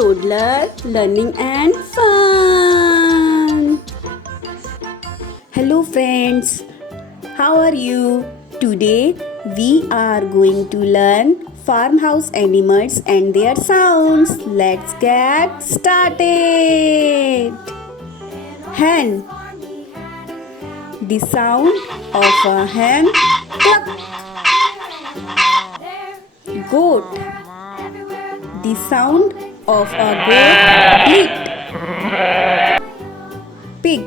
toddler learning and fun. Hello friends, how are you? Today we are going to learn farmhouse animals and their sounds. Let's get started. Hen. The sound of a hen. Cluck. Goat. The sound of a goat. Bleat. Pig.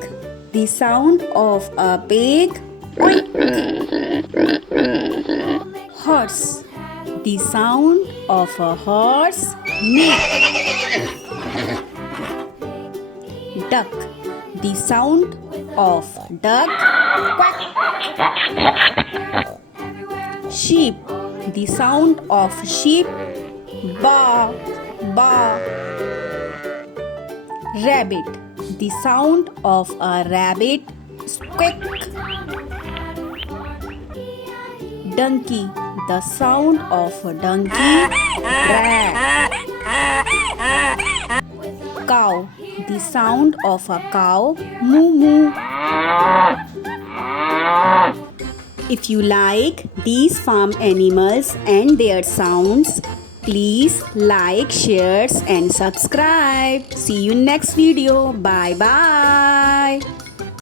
The sound of a pig. Oink. Horse. The sound of a horse. Neigh. Duck. The sound of duck. Quack. Sheep. The sound of sheep. Baa, baa. Rabbit. The sound of a rabbit. Squeak. Donkey. The sound of a donkey. Braa. Cow. The sound of a cow. Moo moo. If you like these farm animals and their sounds, please like, share and subscribe. See you next video. Bye bye.